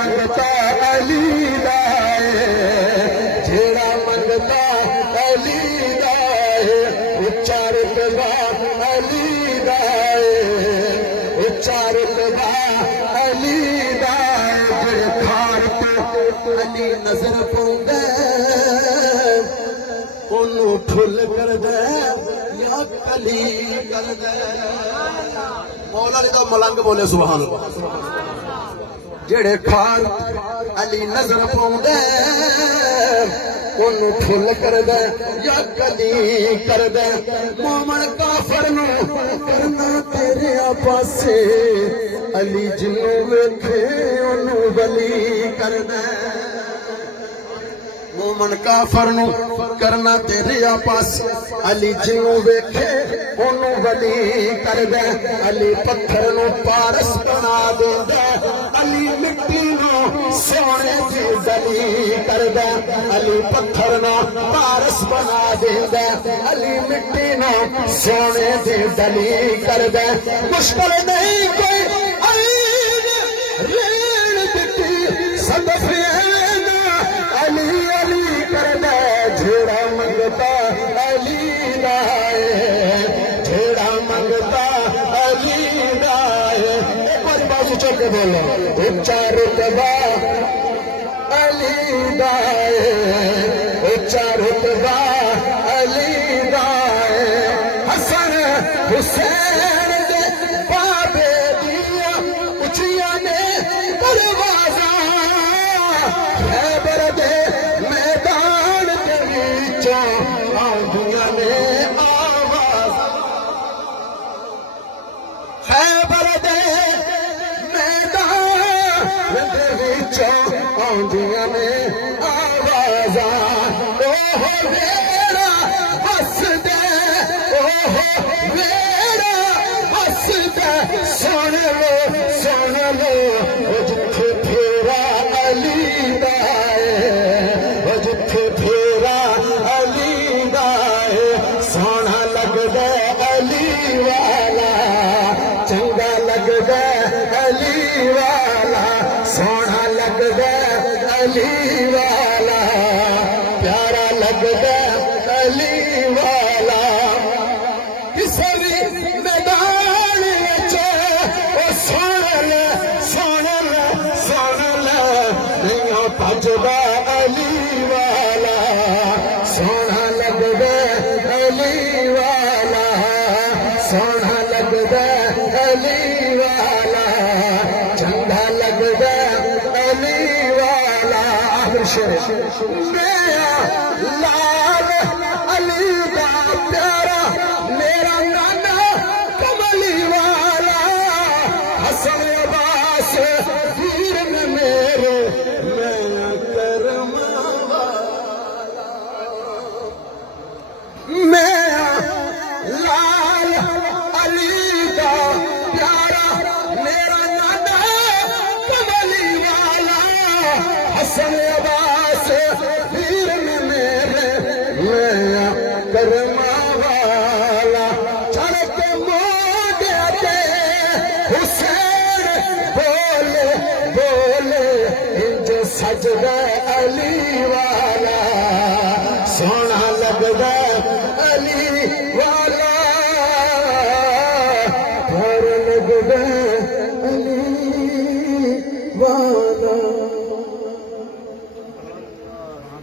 منگتا علی دائے جیڑا منگتا علی دائے اچا رتبہ علی دائے اچا رتبہ علی دائے جڑے کھار پہ علی نظر پوندے انہوں ٹھل کر دے یا کلی کر دے مولا علی دا ملنگ بولے سبحان اللہ جڑے کھار علی نظر پوندے انہوں ٹھل کر دے یا کلی کر دے مومن کافر نو کرنا تیرے پاسے علی جنوں ویکھے انہوں ولی کر دے مومن کافر نو کرنا تیرے پاس علی جنوں ویکھے انہوں ولی کر دے علی پتھر نو پارس بنا دے علی مٹی نو سونے دی دلی کر دے علی پتھر نو پارس بنا دے علی مٹی نو سونے دی دلی کر دے مشکل نہیں کوئی علی ریڑ دتی صدف علی علی کر دے جھیڑا منگتا علی دائے جھیڑا منگتا علی دائے ایک بار بازو چل کے بولو اچا رتبہ علی دائے اچا رتبہ علی دائے حسن حسین دے بابے دیا اچھیاں نے دروازہ خیبر دے میدان دے وچوں آندیاں نے آواز خیبر دے میدان دے وچوں آندیاں نے آوازاں اوہ میرا ہس دے اوہ میرا ہس دے سن لو جتھے پھیرا علی دائے جتھے پھیرا علی دائے سونا لگدا علی والا چنگا لگدا علی والا سونا لگدا علی والا پیارا لگدا علی والا کسے بھی میدان وچ او سن لے نہیں بجدا علی والا سونا لگدا علی والا سونا لگدا علی والا چنگا لگدا علی والا آخر شعر میرا لال علی دا پیارا میرا نانا کملی والا حسن عباس پیر میں میرے میں کرم والا میرا لال علی دا پیارا میرا نانا کملی والا حسن عباس پیر میں میرے میں کرم والا چڑھ کے موڈے تے حسین بولے بولے انج سجدہ علی والا